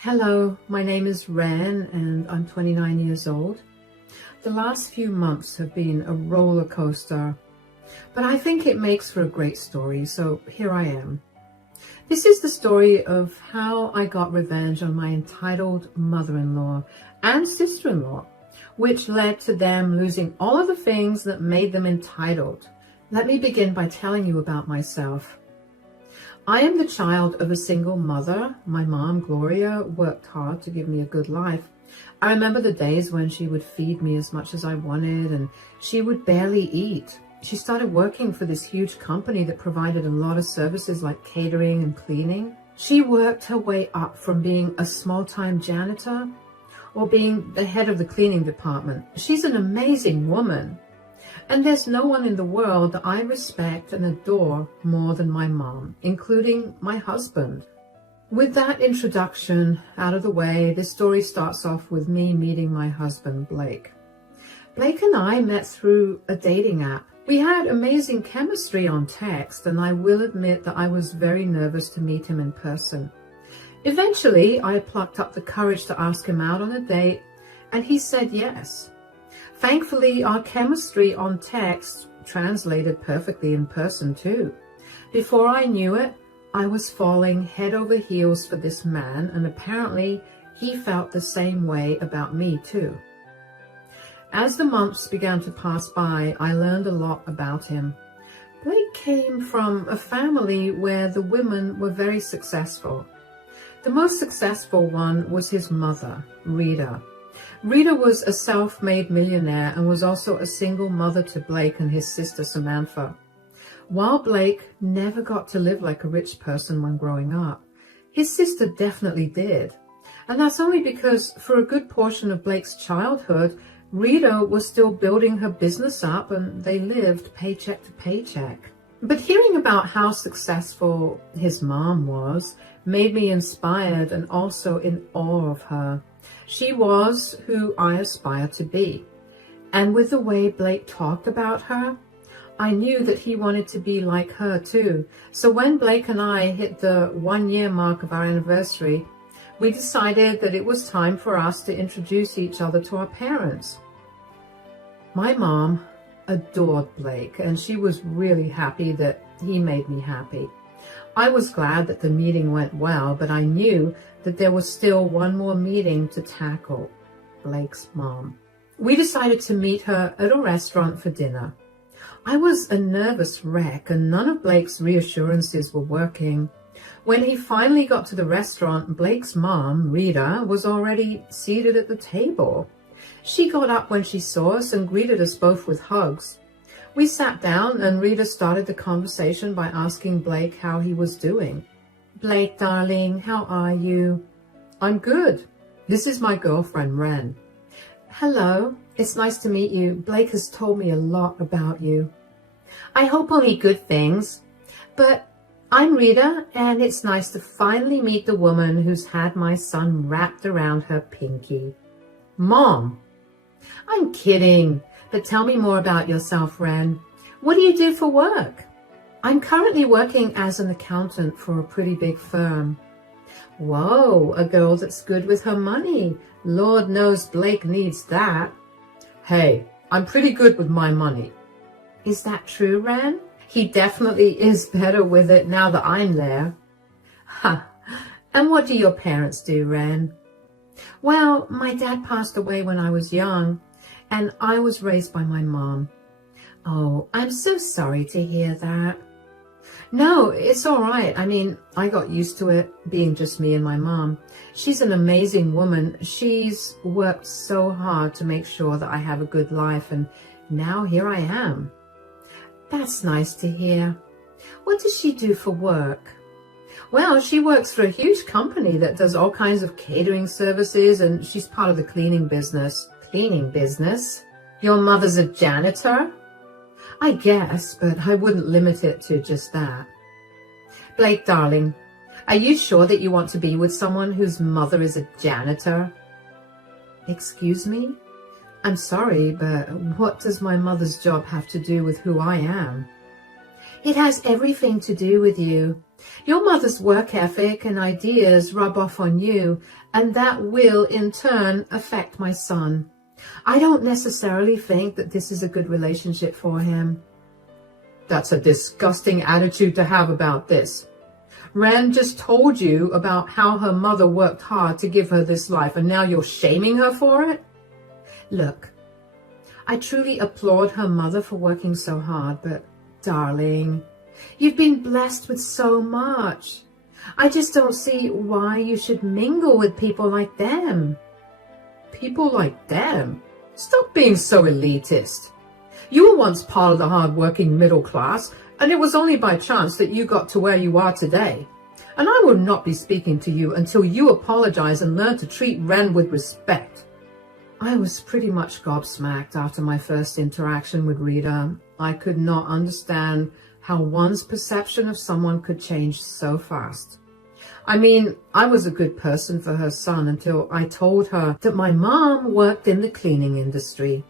Hello, my name is Ren and I'm 29 years old. The last few months have been a roller coaster, but I think it makes for a great story, so here I am. This is the story of how I got revenge on my entitled mother-in-law and sister-in-law, which led to them losing all of the things that made them entitled. Let me begin by telling you about myself. I am the child of a single mother. My mom, Gloria, worked hard to give me a good life. I remember the days when she would feed me as much as I wanted and she would barely eat. She started working for this huge company that provided a lot of services like catering and cleaning. She worked her way up from being a small-time janitor or being the head of the cleaning department. She's an amazing woman. And there's no one in the world that I respect and adore more than my mom, including my husband. With that introduction out of the way, this story starts off with me meeting my husband, Blake. Blake and I met through a dating app. We had amazing chemistry on text, and I will admit that I was very nervous to meet him in person. Eventually, I plucked up the courage to ask him out on a date, and he said yes. Thankfully, our chemistry on text translated perfectly in person too. Before I knew it, I was falling head over heels for this man, and apparently he felt the same way about me too. As the months began to pass by, I learned a lot about him. Blake came from a family where the women were very successful. The most successful one was his mother, Rita. Rita was a self-made millionaire and was also a single mother to Blake and his sister Samantha. While Blake never got to live like a rich person when growing up, his sister definitely did. And that's only because for a good portion of Blake's childhood, Rita was still building her business up and they lived paycheck to paycheck. But hearing about how successful his mom was made me inspired and also in awe of her. She was who I aspire to be. And with the way Blake talked about her, I knew that he wanted to be like her too. So when Blake and I hit the 1-year mark of our anniversary, we decided that it was time for us to introduce each other to our parents. My mom adored Blake, and she was really happy that he made me happy. I was glad that the meeting went well, but I knew that there was still one more meeting to tackle, Blake's mom. We decided to meet her at a restaurant for dinner. I was a nervous wreck, and none of Blake's reassurances were working. When he finally got to the restaurant, Blake's mom, Rita, was already seated at the table. She got up when she saw us and greeted us both with hugs. We sat down and Rita started the conversation by asking Blake how he was doing. "Blake, darling, how are you?" "I'm good. This is my girlfriend, Ren." "Hello, it's nice to meet you. Blake has told me a lot about you." "I hope only good things. But I'm Rita, and it's nice to finally meet the woman who's had my son wrapped around her pinky." "Mom!" "I'm kidding. But tell me more about yourself, Ren. What do you do for work?" "I'm currently working as an accountant for a pretty big firm." "Whoa, a girl that's good with her money. Lord knows Blake needs that." "Hey, I'm pretty good with my money." "Is that true, Ren?" "He definitely is better with it now that I'm there." "Ha! And what do your parents do, Ren?" "Well, my dad passed away when I was young, and I was raised by my mom." "Oh, I'm so sorry to hear that." "No, it's all right. I mean, I got used to it being just me and my mom. She's an amazing woman. She's worked so hard to make sure that I have a good life, and now here I am." "That's nice to hear. What does she do for work?" "Well, she works for a huge company that does all kinds of catering services, and she's part of the cleaning business." "Cleaning business? Your mother's a janitor?" "I guess, but I wouldn't limit it to just that." "Blake, darling, are you sure that you want to be with someone whose mother is a janitor?" "Excuse me? I'm sorry, but what does my mother's job have to do with who I am?" "It has everything to do with you. Your mother's work ethic and ideas rub off on you, and that will, in turn, affect my son. I don't necessarily think that this is a good relationship for him. That's a disgusting attitude to have about this. Ren just told you about how her mother worked hard to give her this life, and now you're shaming her for it? Look, I truly applaud her mother for working so hard, but darling, you've been blessed with so much. I just don't see why you should mingle with people like them. People like them? Stop being so elitist. You were once part of the hard-working middle class, and it was only by chance that you got to where you are today. And I will not be speaking to you until you apologize and learn to treat Ren with respect. I was pretty much gobsmacked after my first interaction with Rita. I could not understand how one's perception of someone could change so fast. I mean, I was a good person for her son until I told her that my mom worked in the cleaning industry.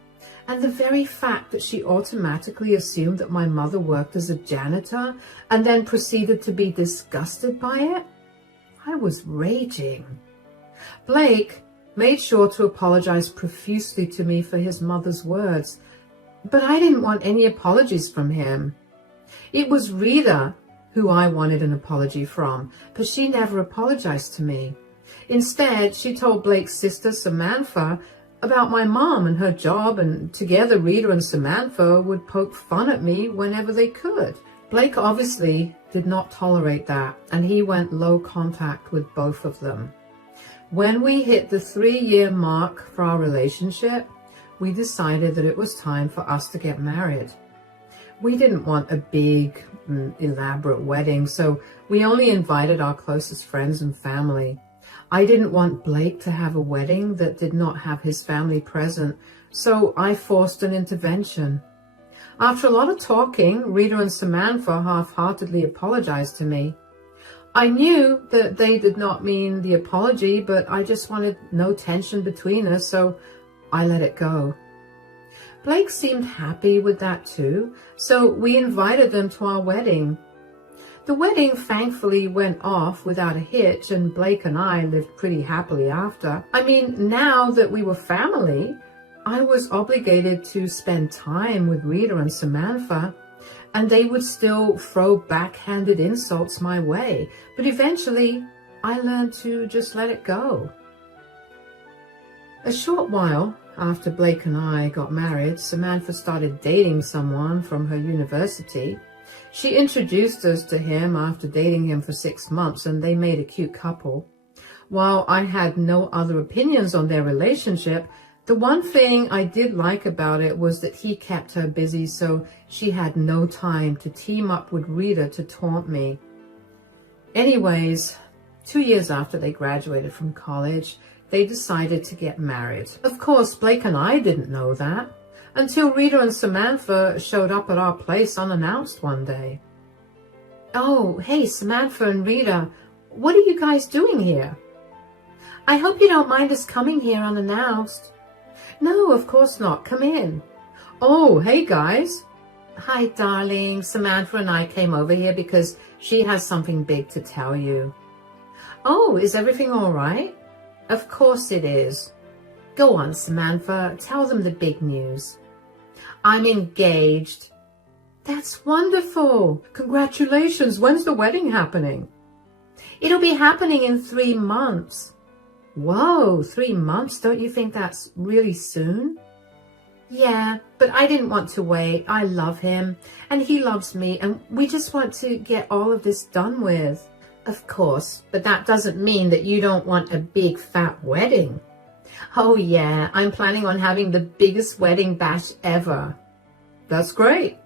And the very fact that she automatically assumed that my mother worked as a janitor and then proceeded to be disgusted by it, I was raging. Blake made sure to apologize profusely to me for his mother's words, but I didn't want any apologies from him. It was Rita who I wanted an apology from, but she never apologized to me. Instead, she told Blake's sister Samantha about my mom and her job, and together Rita and Samantha would poke fun at me whenever they could. Blake obviously did not tolerate that, and he went low contact with both of them. When we hit the 3-year mark for our relationship, we decided that it was time for us to get married. We didn't want a big, elaborate wedding, so we only invited our closest friends and family. I didn't want Blake to have a wedding that did not have his family present, so I forced an intervention. After a lot of talking, Rita and Samantha half-heartedly apologized to me. I knew that they did not mean the apology, but I just wanted no tension between us, so I let it go. Blake seemed happy with that too, so we invited them to our wedding. The wedding thankfully went off without a hitch, and Blake and I lived pretty happily after. I mean, now that we were family, I was obligated to spend time with Rita and Samantha, and they would still throw backhanded insults my way. But eventually, I learned to just let it go. A short while after Blake and I got married, Samantha started dating someone from her university. She introduced us to him after dating him for 6 months, and they made a cute couple. While I had no other opinions on their relationship, the one thing I did like about it was that he kept her busy, so she had no time to team up with Rita to taunt me. Anyways, 2 years after they graduated from college, they decided to get married. Of course, Blake and I didn't know that until Rita and Samantha showed up at our place unannounced one day. "Oh, hey, Samantha and Rita, what are you guys doing here?" "I hope you don't mind us coming here unannounced." "No, of course not. Come in." "Oh, hey, guys." "Hi, darling. Samantha and I came over here because she has something big to tell you." "Oh, is everything all right?" "Of course it is." "Go on, Samantha. Tell them the big news." "I'm engaged." "That's wonderful. Congratulations. When's the wedding happening?" "It'll be happening in 3 months." "Whoa, 3 months? Don't you think that's really soon?" "Yeah, but I didn't want to wait. I love him, and he loves me, and we just want to get all of this done with." "Of course, but that doesn't mean that you don't want a big fat wedding." "Oh yeah, I'm planning on having the biggest wedding bash ever." "That's great.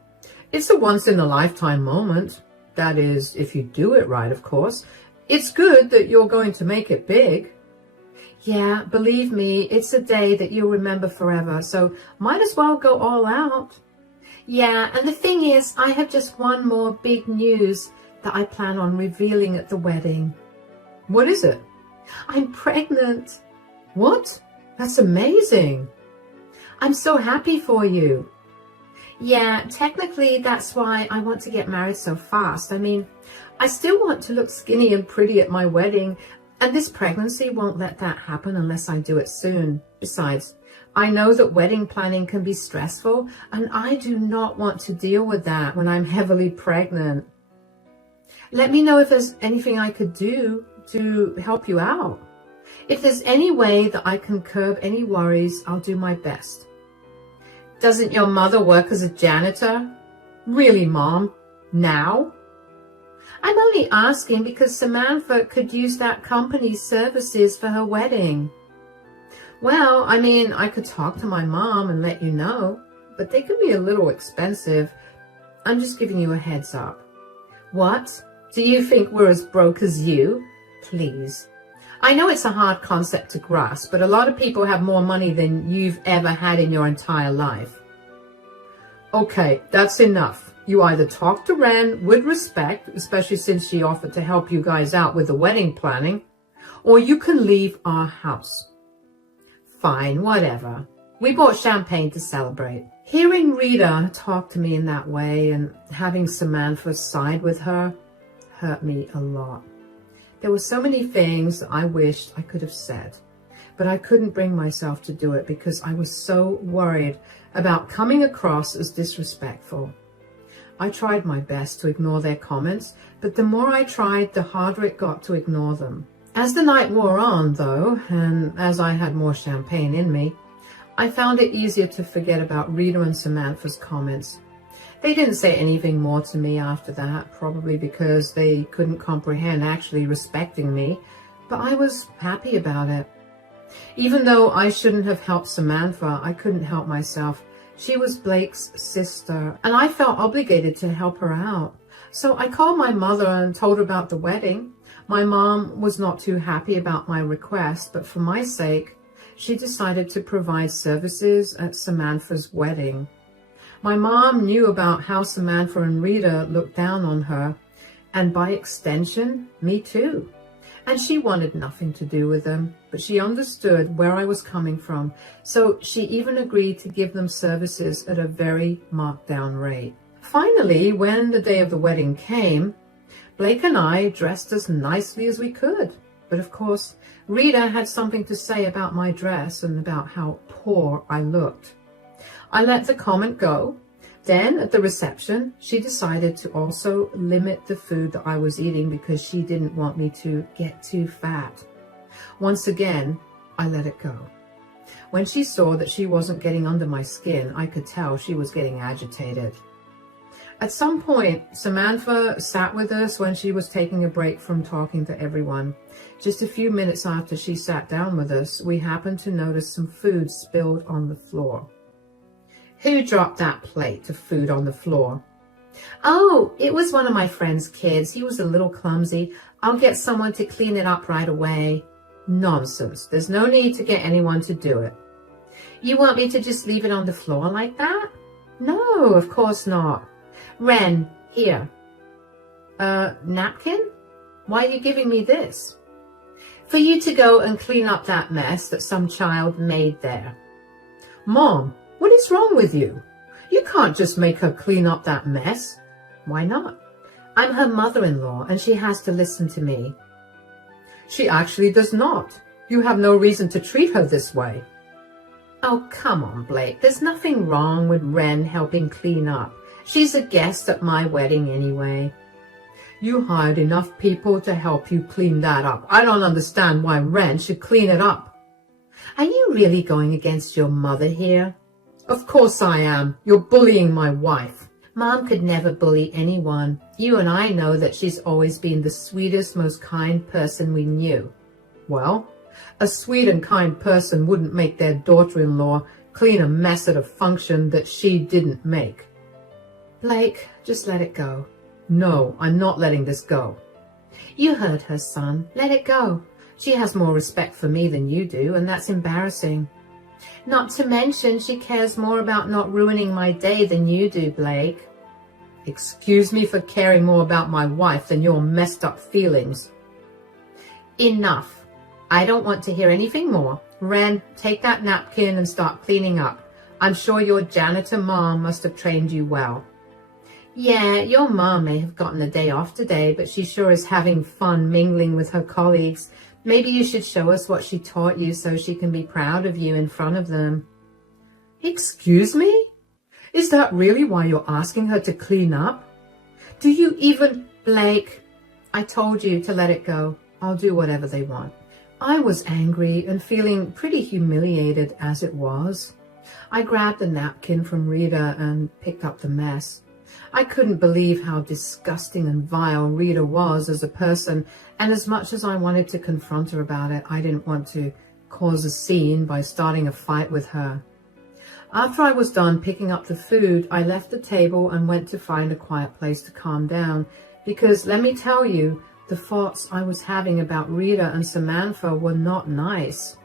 It's a once-in-a-lifetime moment. That is, if you do it right, of course. It's good that you're going to make it big." "Yeah, believe me, it's a day that you'll remember forever, so might as well go all out." "Yeah, and the thing is, I have just one more big news that I plan on revealing at the wedding." "What is it?" "I'm pregnant." "What? That's amazing." "I'm so happy for you." Yeah, technically that's why I want to get married so fast. I mean, I still want to look skinny and pretty at my wedding, and this pregnancy won't let that happen unless I do it soon. Besides, I know that wedding planning can be stressful, and I do not want to deal with that when I'm heavily pregnant. Let me know if there's anything I could do to help you out. If there's any way that I can curb any worries, I'll do my best. Doesn't your mother work as a janitor? Really, Mom? Now? I'm only asking because Samantha could use that company's services for her wedding. Well, I mean, I could talk to my mom and let you know, but they could be a little expensive. I'm just giving you a heads up. What? Do you think we're as broke as you? Please. I know it's a hard concept to grasp, but a lot of people have more money than you've ever had in your entire life. Okay, that's enough. You either talk to Ren with respect, especially since she offered to help you guys out with the wedding planning, or you can leave our house. Fine, whatever. We bought champagne to celebrate. Hearing Rita talk to me in that way and having Samantha side with her hurt me a lot. There were so many things I wished I could have said, but I couldn't bring myself to do it because I was so worried about coming across as disrespectful. I tried my best to ignore their comments, but the more I tried, the harder it got to ignore them. As the night wore on, though, and as I had more champagne in me, I found it easier to forget about Rita and Samantha's comments. They didn't say anything more to me after that, probably because they couldn't comprehend actually respecting me, but I was happy about it. Even though I shouldn't have helped Samantha, I couldn't help myself. She was Blake's sister, and I felt obligated to help her out. So I called my mother and told her about the wedding. My mom was not too happy about my request, but for my sake, she decided to provide services at Samantha's wedding. My mom knew about how Samantha and Rita looked down on her, and by extension, me too. And she wanted nothing to do with them, but she understood where I was coming from, so she even agreed to give them services at a very marked down rate. Finally, when the day of the wedding came, Blake and I dressed as nicely as we could. But of course, Rita had something to say about my dress and about how poor I looked. I let the comment go. Then at the reception, she decided to also limit the food that I was eating because she didn't want me to get too fat. Once again, I let it go. When she saw that she wasn't getting under my skin, I could tell she was getting agitated. At some point, Samantha sat with us when she was taking a break from talking to everyone. Just a few minutes after she sat down with us, we happened to notice some food spilled on the floor. Who dropped that plate of food on the floor? Oh, it was one of my friend's kids. He was a little clumsy. I'll get someone to clean it up right away. Nonsense. There's no need to get anyone to do it. You want me to just leave it on the floor like that? No, of course not. Ren, here. Napkin? Why are you giving me this? For you to go and clean up that mess that some child made there. Mom, what is wrong with you? You can't just make her clean up that mess. Why not? I'm her mother-in-law and she has to listen to me. She actually does not. You have no reason to treat her this way. Oh, come on, Blake. There's nothing wrong with Ren helping clean up. She's a guest at my wedding anyway. You hired enough people to help you clean that up. I don't understand why Ren should clean it up. Are you really going against your mother here? Of course I am. You're bullying my wife. Mom could never bully anyone. You and I know that she's always been the sweetest, most kind person we knew. Well, a sweet and kind person wouldn't make their daughter-in-law clean a mess at a function that she didn't make. Blake, just let it go. No, I'm not letting this go. You heard her, son. Let it go. She has more respect for me than you do, and that's embarrassing. Not to mention, she cares more about not ruining my day than you do, Blake. Excuse me for caring more about my wife than your messed up feelings. Enough. I don't want to hear anything more. Ren, take that napkin and start cleaning up. I'm sure your janitor mom must have trained you well. Yeah, your mom may have gotten a day off today, but she sure is having fun mingling with her colleagues. Maybe you should show us what she taught you so she can be proud of you in front of them. Excuse me? Is that really why you're asking her to clean up? Do you even... Blake, I told you to let it go. I'll do whatever they want. I was angry and feeling pretty humiliated as it was. I grabbed a napkin from Rita and picked up the mess. I couldn't believe how disgusting and vile Rita was as a person, and as much as I wanted to confront her about it, I didn't want to cause a scene by starting a fight with her. After I was done picking up the food, I left the table and went to find a quiet place to calm down, because let me tell you, the thoughts I was having about Rita and Samantha were not nice,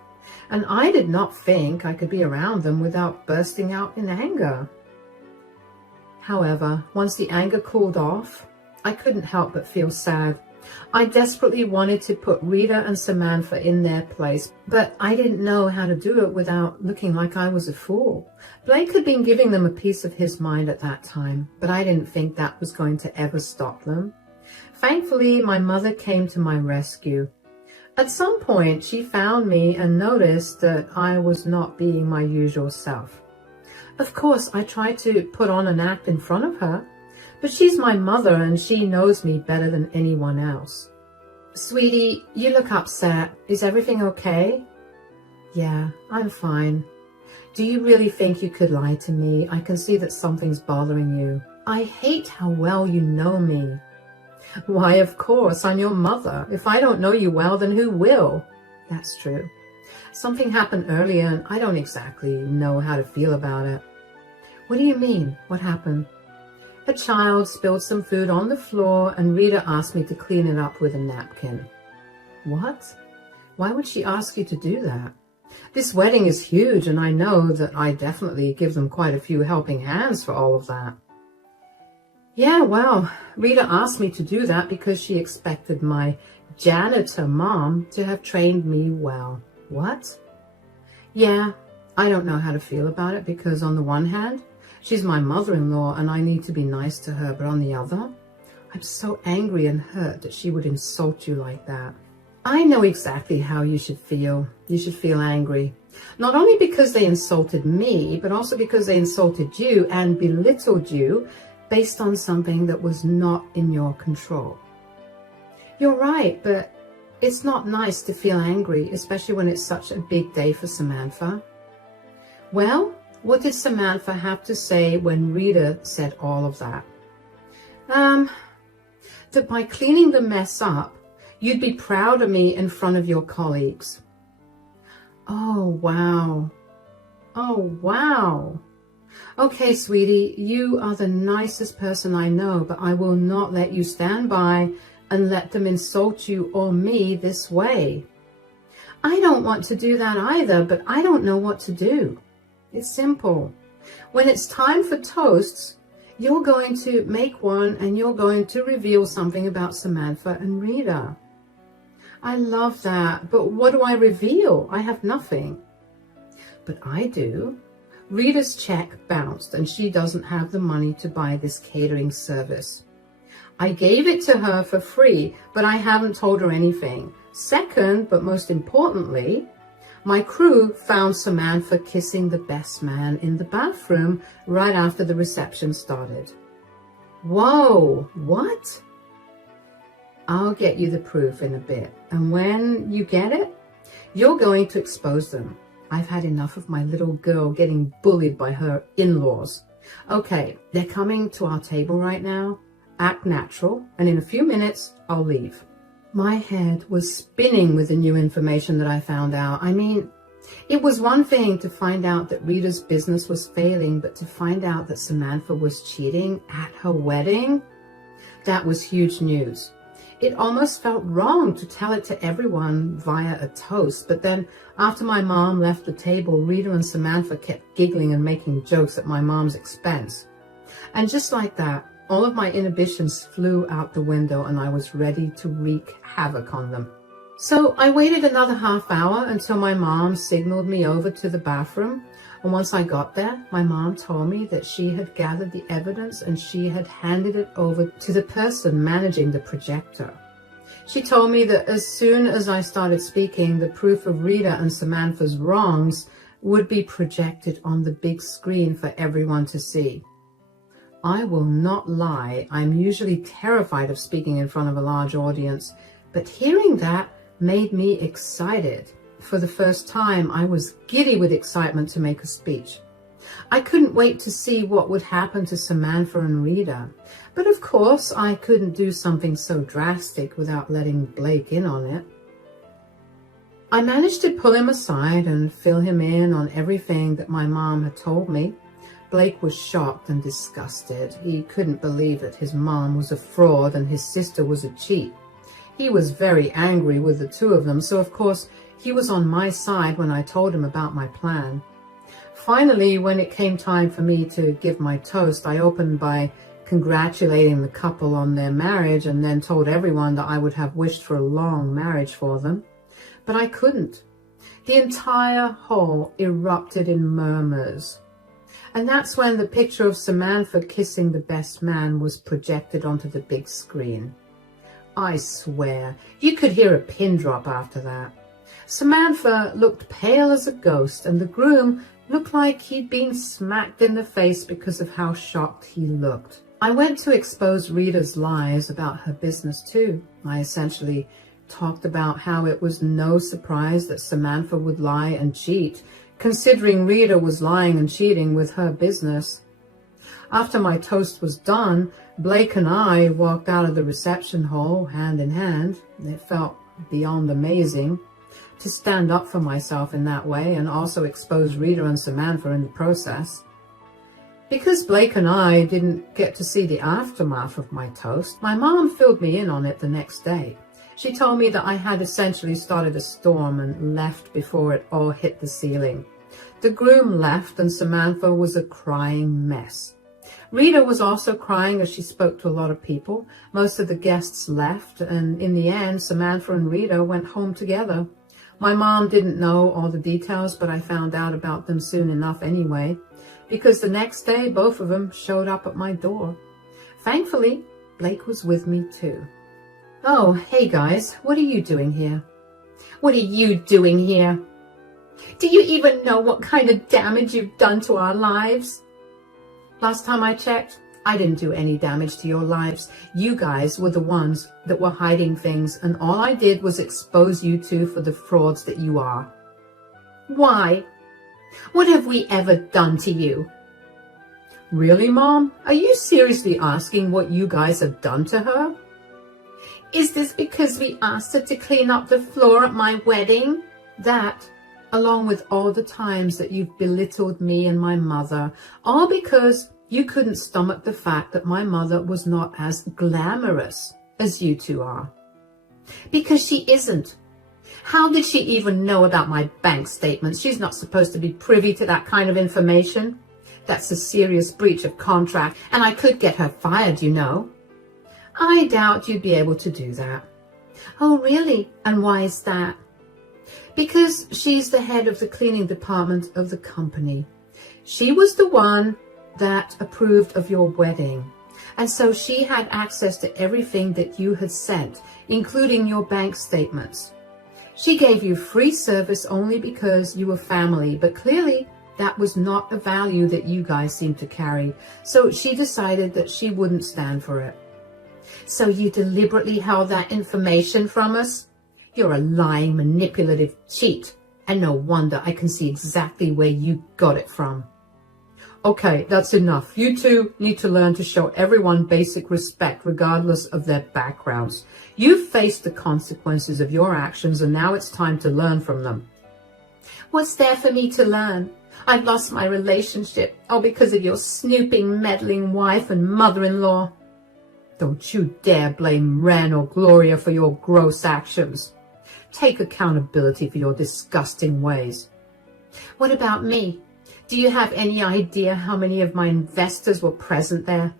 and I did not think I could be around them without bursting out in anger. However, once the anger cooled off, I couldn't help but feel sad. I desperately wanted to put Rita and Samantha in their place, but I didn't know how to do it without looking like I was a fool. Blake had been giving them a piece of his mind at that time, but I didn't think that was going to ever stop them. Thankfully, my mother came to my rescue. At some point, she found me and noticed that I was not being my usual self. Of course, I tried to put on an act in front of her, but she's my mother and she knows me better than anyone else. Sweetie, you look upset. Is everything okay? Yeah, I'm fine. Do you really think you could lie to me? I can see that something's bothering you. I hate how well you know me. Why, of course, I'm your mother. If I don't know you well, then who will? That's true. Something happened earlier and I don't exactly know how to feel about it. What do you mean? What happened? A child spilled some food on the floor and Rita asked me to clean it up with a napkin. What? Why would she ask you to do that? This wedding is huge and I know that I definitely give them quite a few helping hands for all of that. Yeah, well, Rita asked me to do that because she expected my janitor mom to have trained me well. What? Yeah, I don't know how to feel about it because on the one hand, she's my mother-in-law and I need to be nice to her, but on the other, I'm so angry and hurt that she would insult you like that. I know exactly how you should feel. You should feel angry. Not only because they insulted me, but also because they insulted you and belittled you based on something that was not in your control. You're right, but it's not nice to feel angry, especially when it's such a big day for Samantha. Well, what did Samantha have to say when Rita said all of that? That by cleaning the mess up, you'd be proud of me in front of your colleagues. Oh, wow. Oh, wow. Okay, sweetie, you are the nicest person I know, but I will not let you stand by and let them insult you or me this way. I don't want to do that either, but I don't know what to do. It's simple. When it's time for toasts, you're going to make one and you're going to reveal something about Samantha and Rita. I love that, but what do I reveal? I have nothing. But I do. Rita's check bounced and she doesn't have the money to buy this catering service. I gave it to her for free, but I haven't told her anything. Second, but most importantly, my crew found Samantha kissing the best man in the bathroom right after the reception started. Whoa, what? I'll get you the proof in a bit, and when you get it, you're going to expose them. I've had enough of my little girl getting bullied by her in-laws. Okay, they're coming to our table right now. Act natural, and in a few minutes, I'll leave. My head was spinning with the new information that I found out. I mean, it was one thing to find out that Rita's business was failing, but to find out that Samantha was cheating at her wedding, that was huge news. It almost felt wrong to tell it to everyone via a toast, but then after my mom left the table, Rita and Samantha kept giggling and making jokes at my mom's expense. And just like that, all of my inhibitions flew out the window and I was ready to wreak havoc on them. So I waited another half hour until my mom signaled me over to the bathroom. And once I got there, my mom told me that she had gathered the evidence and she had handed it over to the person managing the projector. She told me that as soon as I started speaking, the proof of Rita and Samantha's wrongs would be projected on the big screen for everyone to see. I will not lie, I'm usually terrified of speaking in front of a large audience, but hearing that made me excited. For the first time, I was giddy with excitement to make a speech. I couldn't wait to see what would happen to Samantha and Rita. But of course, I couldn't do something so drastic without letting Blake in on it. I managed to pull him aside and fill him in on everything that my mom had told me. Blake was shocked and disgusted. He couldn't believe that his mom was a fraud and his sister was a cheat. He was very angry with the two of them, so of course, he was on my side when I told him about my plan. Finally, when it came time for me to give my toast, I opened by congratulating the couple on their marriage and then told everyone that I would have wished for a long marriage for them. But I couldn't. The entire hall erupted in murmurs. And that's when the picture of Samantha kissing the best man was projected onto the big screen. I swear, you could hear a pin drop after that. Samantha looked pale as a ghost, and the groom looked like he'd been smacked in the face because of how shocked he looked. I went to expose Rita's lies about her business too. I essentially talked about how it was no surprise that Samantha would lie and cheat, considering Rita was lying and cheating with her business. After my toast was done, Blake and I walked out of the reception hall hand in hand. It felt beyond amazing to stand up for myself in that way and also expose Rita and Samantha in the process. Because Blake and I didn't get to see the aftermath of my toast, my mom filled me in on it the next day. She told me that I had essentially started a storm and left before it all hit the ceiling. The groom left and Samantha was a crying mess. Rita was also crying as she spoke to a lot of people. Most of the guests left, and in the end, Samantha and Rita went home together. My mom didn't know all the details, but I found out about them soon enough anyway, because the next day, both of them showed up at my door. Thankfully, Blake was with me too. Oh, hey guys, what are you doing here? What are you doing here? Do you even know what kind of damage you've done to our lives? Last time I checked, I didn't do any damage to your lives. You guys were the ones that were hiding things, and all I did was expose you two for the frauds that you are. Why? What have we ever done to you? Really, Mom? Are you seriously asking what you guys have done to her? Is this because we asked her to clean up the floor at my wedding? That, along with all the times that you've belittled me and my mother, all because you couldn't stomach the fact that my mother was not as glamorous as you two are. Because she isn't. How did she even know about my bank statements? She's not supposed to be privy to that kind of information. That's a serious breach of contract, and I could get her fired, you know. I doubt you'd be able to do that. Oh, really? And why is that? Because she's the head of the cleaning department of the company. She was the one that approved of your wedding. And so she had access to everything that you had sent, including your bank statements. She gave you free service only because you were family, but clearly that was not a value that you guys seemed to carry. So she decided that she wouldn't stand for it. So you deliberately held that information from us? You're a lying, manipulative cheat. And no wonder I can see exactly where you got it from. Okay, that's enough. You two need to learn to show everyone basic respect regardless of their backgrounds. You've faced the consequences of your actions and now it's time to learn from them. What's there for me to learn? I've lost my relationship, all because of your snooping, meddling wife and mother-in-law. Don't you dare blame Ren or Gloria for your gross actions. Take accountability for your disgusting ways. What about me? Do you have any idea how many of my investors were present there?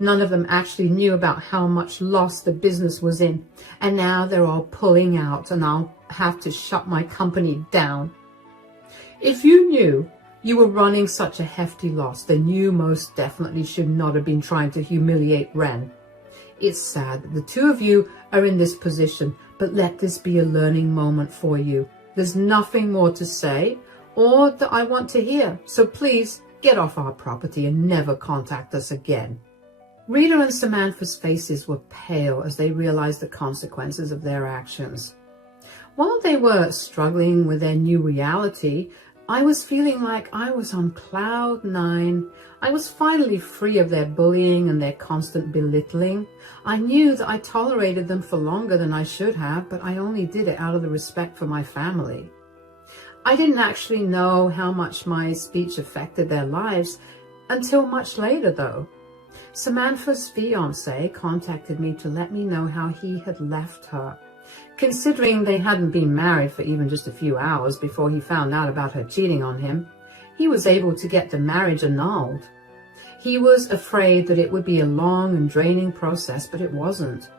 None of them actually knew about how much loss the business was in, and now they're all pulling out and I'll have to shut my company down. If you knew, You were running such a hefty loss, then you most definitely should not have been trying to humiliate Ren. It's sad that the two of you are in this position, but let this be a learning moment for you. There's nothing more to say or that I want to hear, so please get off our property and never contact us again. Rita and Samantha's faces were pale as they realized the consequences of their actions. While they were struggling with their new reality, I was feeling like I was on cloud 9. I was finally free of their bullying and their constant belittling. I knew that I tolerated them for longer than I should have, but I only did it out of the respect for my family. I didn't actually know how much my speech affected their lives until much later, though. Samantha's fiancé contacted me to let me know how he had left her. Considering they hadn't been married for even just a few hours before he found out about her cheating on him, he was able to get the marriage annulled. He was afraid that it would be a long and draining process, but it wasn't.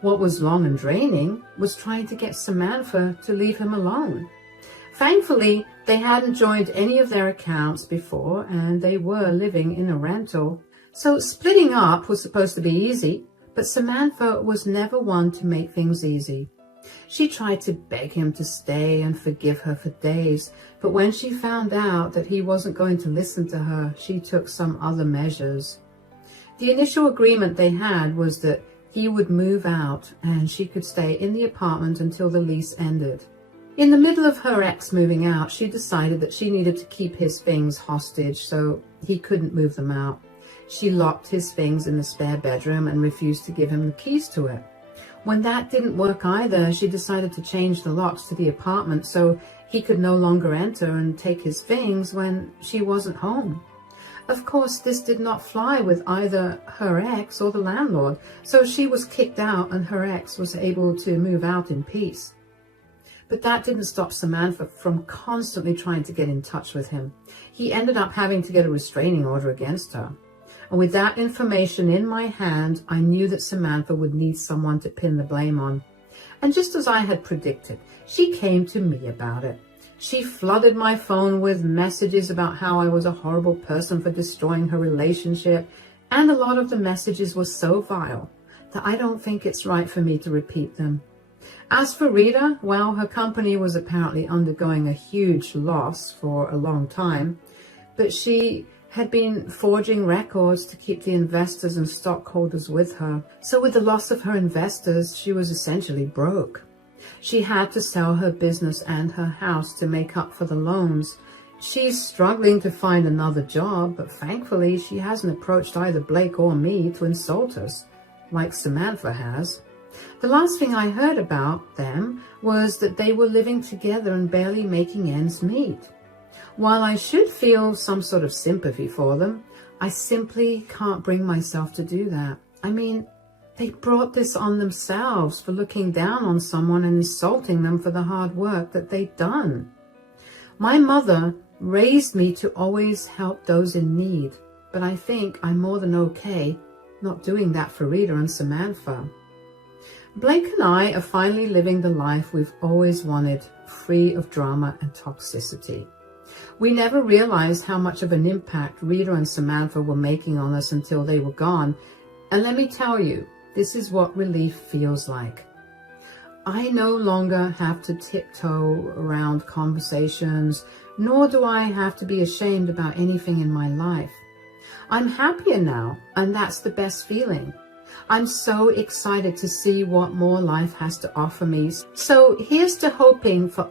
What was long and draining was trying to get Samantha to leave him alone. Thankfully, they hadn't joined any of their accounts before, and they were living in a rental. So splitting up was supposed to be easy, but Samantha was never one to make things easy. She tried to beg him to stay and forgive her for days, but when she found out that he wasn't going to listen to her, she took some other measures. The initial agreement they had was that he would move out and she could stay in the apartment until the lease ended. In the middle of her ex moving out, she decided that she needed to keep his things hostage so he couldn't move them out. She locked his things in the spare bedroom and refused to give him the keys to it. When that didn't work either, she decided to change the locks to the apartment so he could no longer enter and take his things when she wasn't home. Of course, this did not fly with either her ex or the landlord, so she was kicked out and her ex was able to move out in peace. But that didn't stop Samantha from constantly trying to get in touch with him. He ended up having to get a restraining order against her. And with that information in my hand, I knew that Samantha would need someone to pin the blame on. And just as I had predicted, she came to me about it. She flooded my phone with messages about how I was a horrible person for destroying her relationship, and a lot of the messages were so vile that I don't think it's right for me to repeat them. As for Rita, well, her company was apparently undergoing a huge loss for a long time, but she had been forging records to keep the investors and stockholders with her. So with the loss of her investors, she was essentially broke. She had to sell her business and her house to make up for the loans. She's struggling to find another job, but thankfully she hasn't approached either Blake or me to insult us, like Samantha has. The last thing I heard about them was that they were living together and barely making ends meet. While I should feel some sort of sympathy for them, I simply can't bring myself to do that. I mean, they brought this on themselves for looking down on someone and insulting them for the hard work that they'd done. My mother raised me to always help those in need, but I think I'm more than okay not doing that for Rita and Samantha. Blake and I are finally living the life we've always wanted, free of drama and toxicity. We never realized how much of an impact Rita and Samantha were making on us until they were gone. And let me tell you, this is what relief feels like. I no longer have to tiptoe around conversations, nor do I have to be ashamed about anything in my life. I'm happier now, and that's the best feeling. I'm so excited to see what more life has to offer me. So here's to hoping for